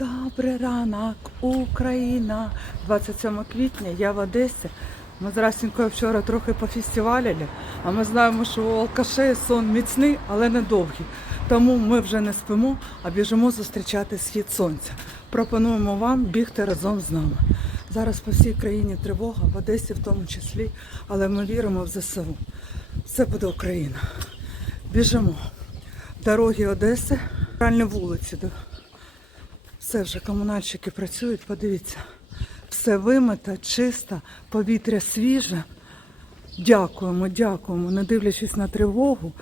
Добрий ранок, Україна! 27 квітня, я в Одесі. Ми з Расінькою вчора трохи пофестивалили, а ми знаємо, що у алкашей сон міцний, але недовгий. Тому ми вже не спимо, а біжимо зустрічати схід сонця. Пропонуємо вам бігти разом з нами. Зараз по всій країні тривога, в Одесі в тому числі, але ми віримо в ЗСУ. Все буде Україна. Біжимо. Дороги Одеси, реальні вулиці. Все вже комунальщики працюють, подивіться. Все вимито, чисто, повітря свіже. Дякуємо, дякуємо, не дивлячись на тривогу.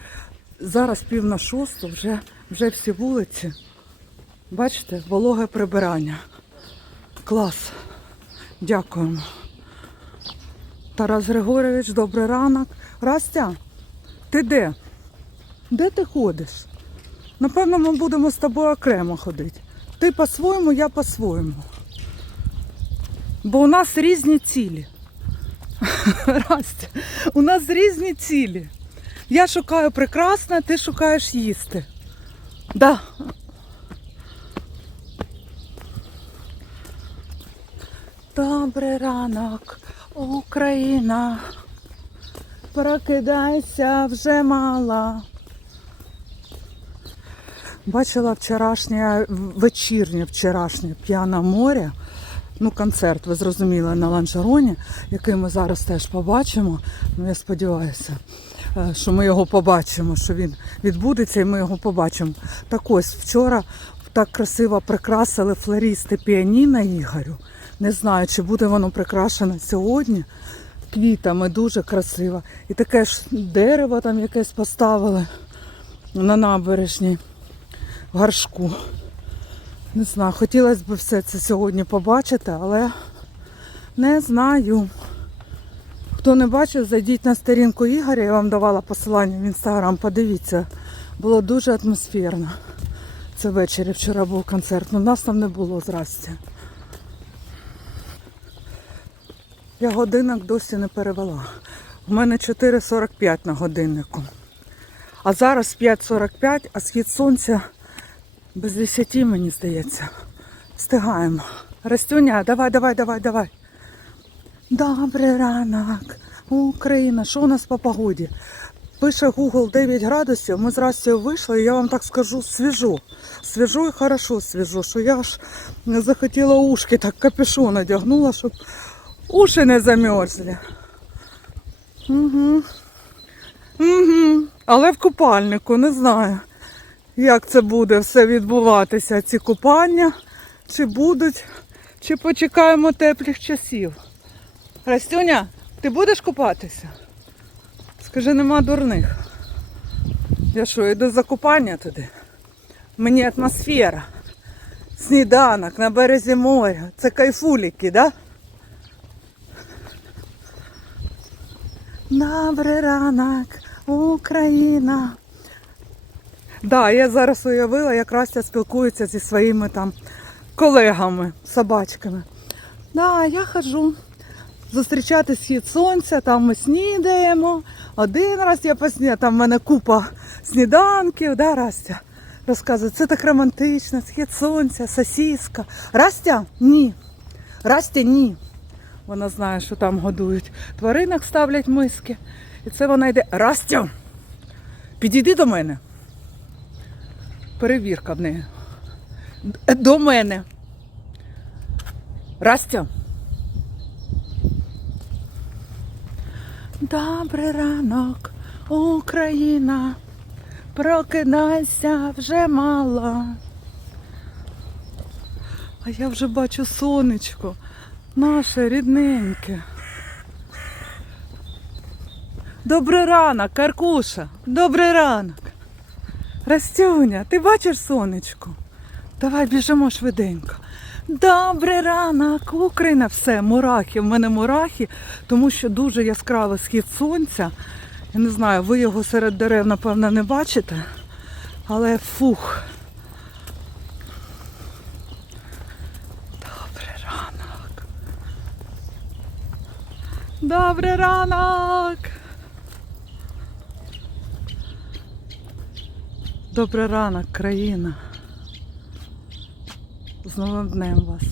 Зараз пів на шосту, вже, вже всі вулиці. Бачите, вологе прибирання. Клас. Дякуємо. Тарас Григорович, добрий ранок. Растя, ти де? Де ти ходиш? Напевно, ми будемо з тобою окремо ходити. Ти по-своєму, я по-своєму. Бо у нас різні цілі. Растя, у нас різні цілі. Я шукаю прекрасне, ти шукаєш їсти. Да. Добрий ранок, Україна. Прокидайся вже мала. Бачила вчорашнє, вечірнє вчорашнє п'яне море. Ну, концерт, ви зрозуміли, на ланжероні, який ми зараз теж побачимо. Ну, я сподіваюся, е, що ми його побачимо, що він відбудеться і ми його побачимо. Так ось вчора так красиво прикрасили флористи піаніно Ігорю. Не знаю, чи буде воно прикрашено сьогодні. Квітами дуже красиво. І таке ж дерево там якесь поставили на набережній горшку. Не знаю, хотілося б все це сьогодні побачити, але не знаю. Хто не бачив, зайдіть на сторінку Ігоря, я вам давала посилання в інстаграм, подивіться. Було дуже атмосферно. Це ввечері вчора був концерт, але нас там не було здрасте. Я годинник досі не перевела. У мене 4.45 на годиннику. А зараз 5.45, а схід сонця без 10, мені здається. Встигаємо. Растюня, давай, давай, давай, давай. Добрий ранок. Україна. Що у нас по погоді? Пише Google 9 градусів. Ми з Растю вийшли, і я вам так скажу, свіжо. Свіжо і хорошо свіжо, що я ж не захотіла ушки, так капюшон одягнула, щоб уші не замерзли. Угу. Угу. Але в купальнику, не знаю як це буде все відбуватися, ці купання, чи будуть, чи почекаємо теплих часів. Растюня, ти будеш купатися? Скажи, нема дурних. Я що, йду за купання туди? Мені атмосфера. Сніданок на березі моря. Це кайфуліки, да? Добрий ранок, Україна. Да, я зараз уявила, як Растя спілкується зі своїми там колегами, собачками. Да, я хожу зустрічати схід сонця, там ми снідаємо. Один раз я поснідаю, там в мене купа сніданків, да, Растя? Розказує, це так романтично, схід сонця, сосіска. Растя? Ні. Растя ні. Вона знає, що там годують. Тваринок ставлять миски. І це вона йде. Растя! Підійди до мене. Перевірка в неї. До мене. Растя. Добрий ранок, Україна. Прокидайся вже мало. А я вже бачу сонечко. Наше рідненьке. Добрий ранок, Каркуша. Добрий ранок. Растюня, ти бачиш сонечко? Давай біжимо швиденько. Добрий ранок, Україна, все, мурахи. В мене мурахи, тому що дуже яскравий схід сонця. Я не знаю, ви його серед дерев, напевно, не бачите. Але фух. Добрий ранок. Добрий ранок. Добрий ранок, країна. З новим днем вас.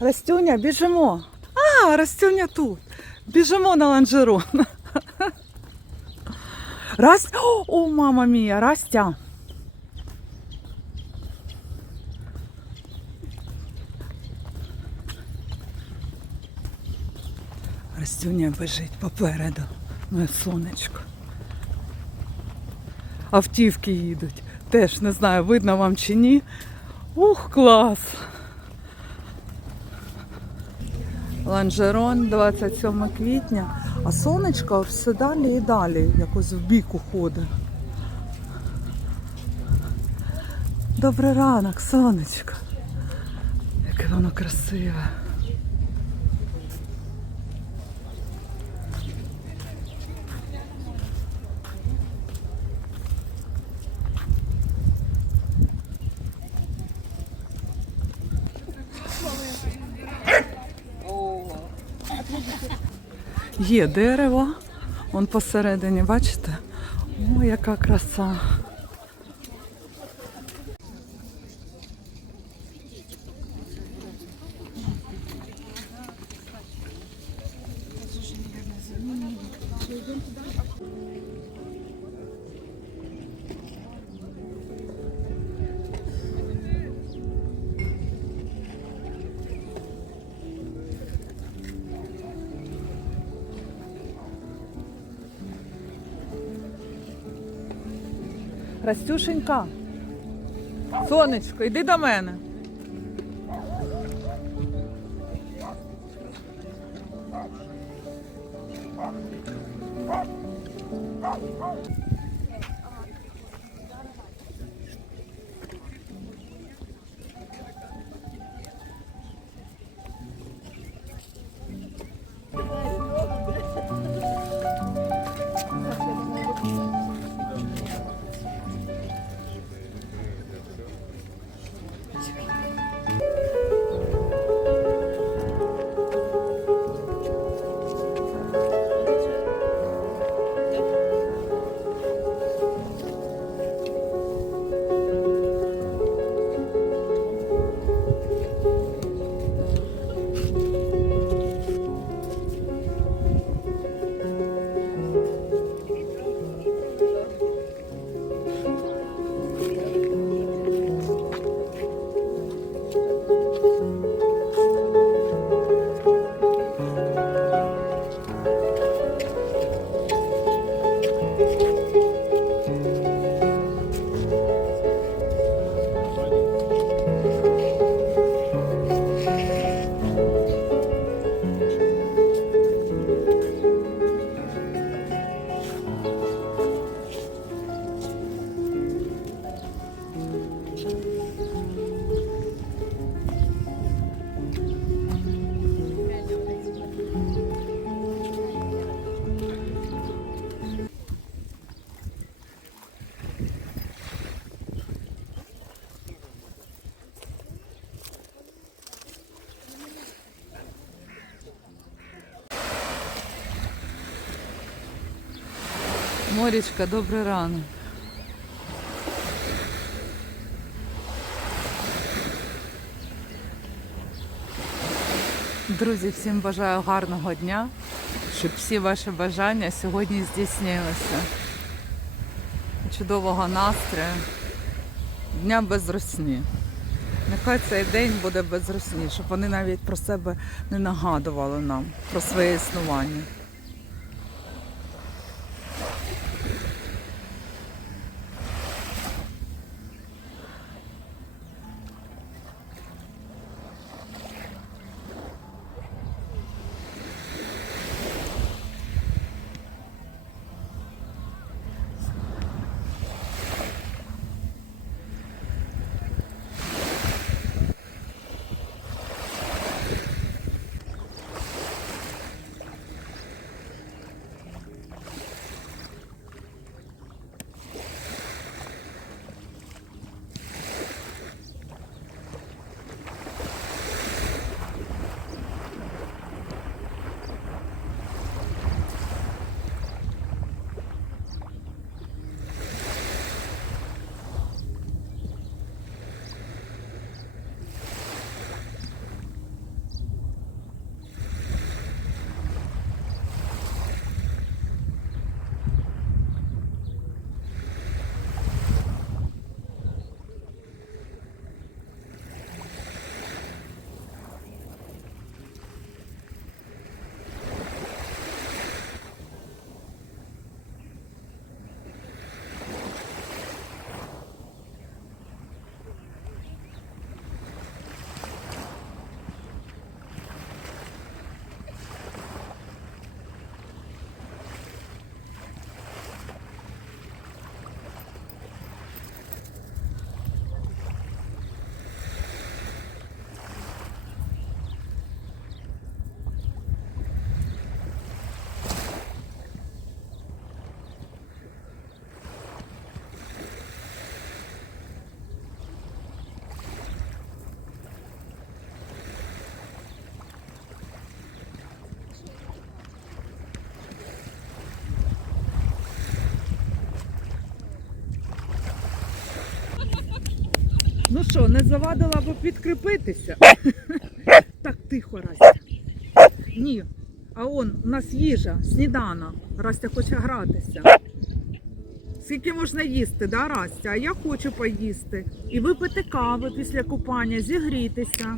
Растюня, біжимо. А, Растюня тут. Біжимо на ланжерон. Раз. О, мама мія, Растя. Растюня бежить попереду. Моє сонечко. Автівки їдуть. Теж не знаю, видно вам чи ні. Ух, клас! Ланжерон 27 квітня, а сонечко все далі і далі якось в бік уходить. Добрий ранок, сонечко. Яке воно красиве. Є дерево, он посередині, бачите? О, яка краса. Растюшенька. Сонечко, йди до мене. Морічка, добрий ранок. Друзі, всім бажаю гарного дня, щоб всі ваші бажання сьогодні здійснилися. Чудового настрою, дня без русні. Нехай цей день буде без русні, щоб вони навіть про себе не нагадували нам, про своє існування. Що, не завадила б підкріпитися? так, тихо, Растя. Ні. А он, у нас їжа, сніданок. Растя хоче гратися. Скільки можна їсти, да, Растя? А я хочу поїсти. І випити кави після купання, зігрітися.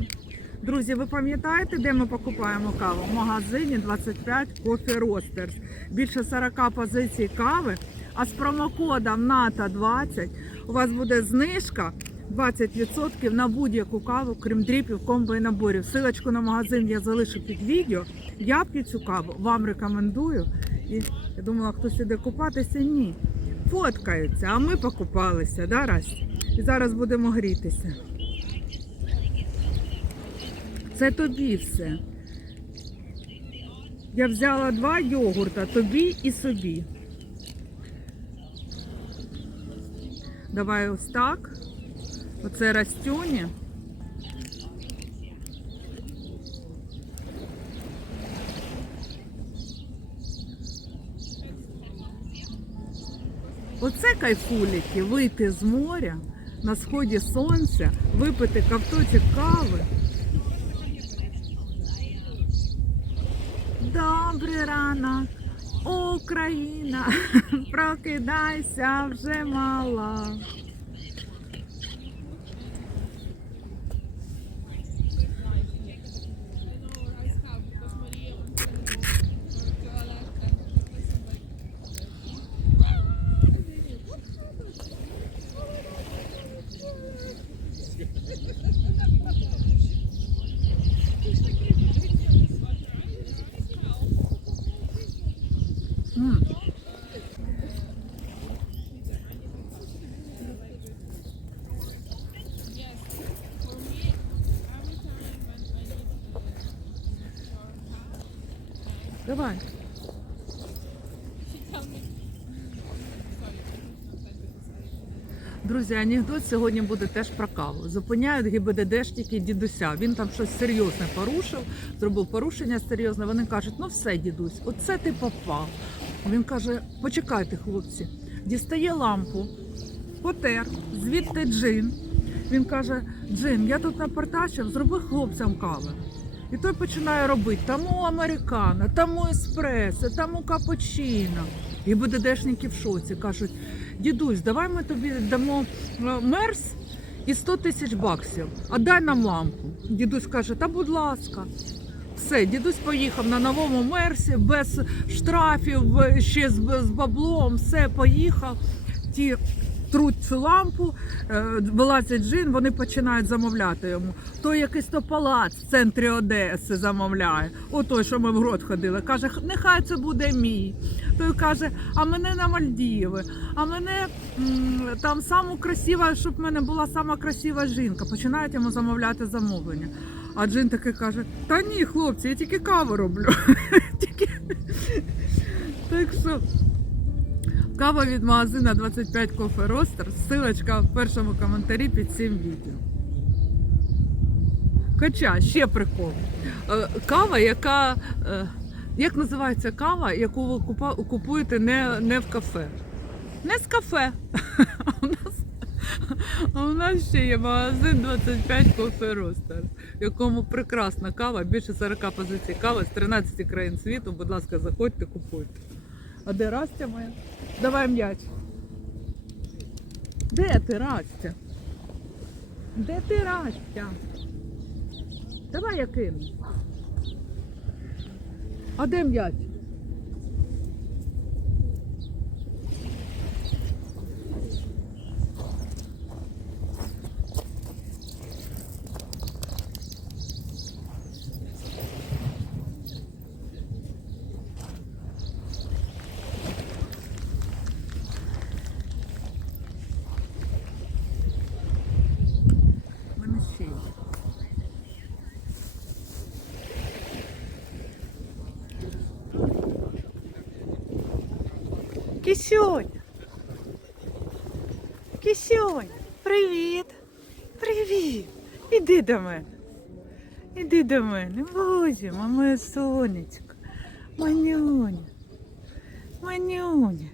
Друзі, ви пам'ятаєте, де ми покупаємо каву? В магазині 25 Coffee Roasters. Більше 40 позицій кави. А з промокодом НАТО20 у вас буде знижка 20% на будь-яку каву, крім дріпів, комбо і наборів. Силочку на магазин я залишу під відео. Я п'ю цю каву, вам рекомендую. І я думала, хтось іде купатися. Ні. Фоткаються, а ми покупалися, да, Рась? І зараз будемо грітися. Це тобі все. Я взяла два йогурта, тобі і собі. Давай ось так. Оце Растюні. Оце кайфуліки, вийти з моря на сході сонця, випити ковточок кави. Добрий ранок, Україна, прокидайся вже мала. Давай. Друзі, анекдот сьогодні буде теж про каву. Зупиняють ГБДДшники дідуся. Він там щось серйозне порушив, зробив порушення серйозне. Вони кажуть, ну все, дідусь, оце ти попав. Він каже: почекайте, хлопці, дістає лампу, потер, звідти джин. Він каже: Джин, я тут напортачив, зроби хлопцям кави. І той починає робити тому американо, тому еспресо, тому капучино. І БДДшники в шоці кажуть: дідусь, давай ми тобі дамо е, мерс і 100 тисяч баксів, а дай нам лампу. Дідусь каже, та будь ласка. Все, дідусь поїхав на новому мерсі, без штрафів, е, ще з баблом, все поїхав. Ті труть цю лампу, е, вилазять джин, вони починають замовляти йому. Той якийсь то палац в центрі Одеси замовляє. Отой, що ми в грот ходили. Каже, нехай це буде мій. Той каже, а мене на Мальдіви, а мене там саму красива, щоб в мене була сама красива жінка. Починають йому замовляти замовлення. А Джин таки каже: Та ні, хлопці, я тільки каву роблю. Так що кава від магазина 25 Coffee Roaster. Ссылочка в першому коментарі під цим відео. Хоча ще прикол. Е, Кава, яка. е, Як називається кава, яку ви купуєте не, не в кафе? Не з кафе. А у нас, ще є магазин 25 Coffee Roaster, в якому прекрасна кава, більше 40 позицій кави з 13 країн світу. Будь ласка, заходьте, купуйте. А де Растя моя? Давай м'яч. Де ти, Растя? Де ти, Растя? Давай я кину. А де м'яч? Кисюнь! Кисюнь! Привіт! Привіт! Іди до мене. Іди до мене. Боже, моє сонечко. Манюня. Манюня.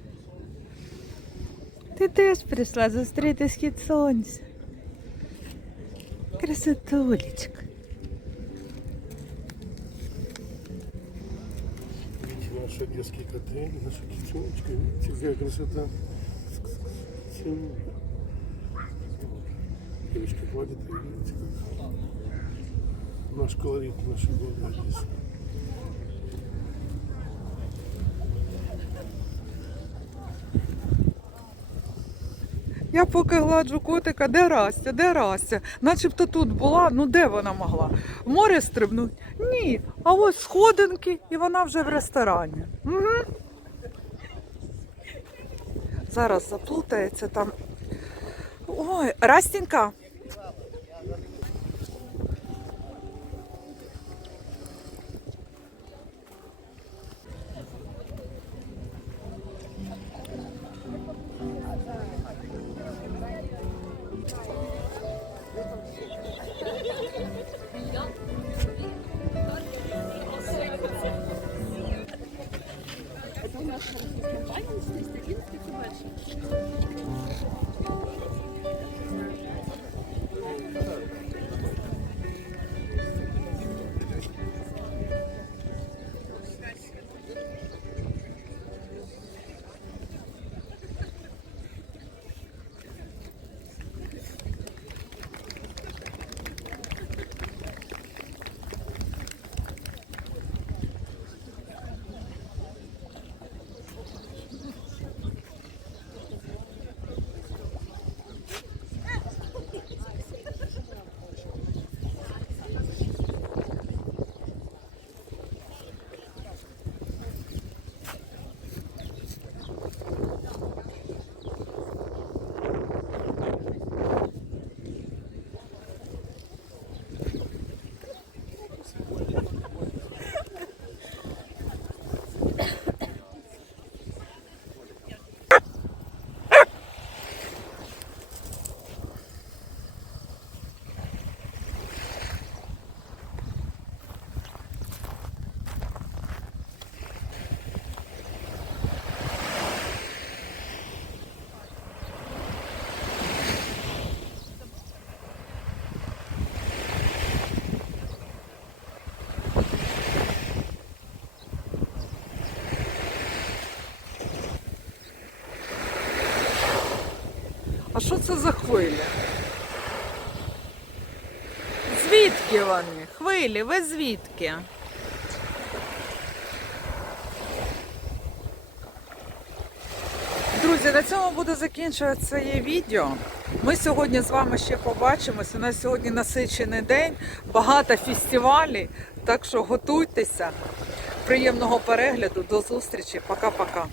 Ти теж прийшла зустріти схід сонця. Красотулечка. Наши детские коты, наша кичоночка. Видите, какая красота. Целую. Девочка гладит, и видите, как наш колорит, наши годы здесь. Я поки гладжу котика, де Растя, де Растя? Начебто тут була, ну де вона могла? В море стрибнуть? Ні. А ось сходинки, і вона вже в ресторані. Угу. Зараз заплутається там. Ой, Растінька. Що це за хвилі? Звідки вони? Хвилі, ви звідки? Друзі, на цьому буде закінчуватися є відео. Ми сьогодні з вами ще побачимось. У нас сьогодні насичений день, багато фестивалів, так що готуйтеся. Приємного перегляду, до зустрічі. Пока-пока.